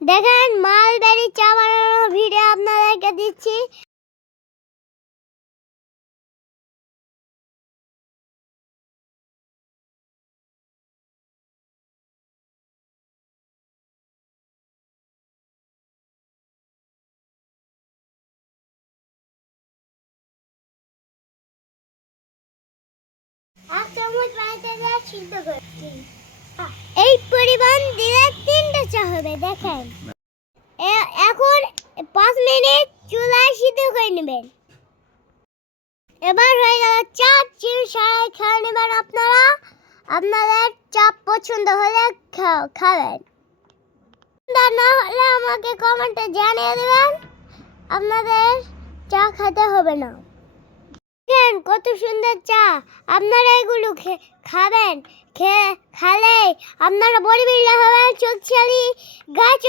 দেখেন মালবেরি চা বানানোর ভিডিও আপনাদেরকে দিচ্ছি। এই পরিমাণ দিলে তিনটা চা হবে, দেখেন। এখন পাঁচ মিনিট চুলায় সিদ্ধ করে নেবেন। এবার হয়ে গেল চা চিনি সারাই খেয়ে নেবেন আপনারা। আপনাদের চা পছন্দ হলে খাবেন। না হলে আমাকে কমেন্টে জানিয়ে দেবেন, আপনাদের চা খেতে হবে না। কত সুন্দর চা। আপনারা এগুলো খাবেন। খেয়ে খালে আপনারা বড় বিল্লা হবেন শক্তিশালী গাছ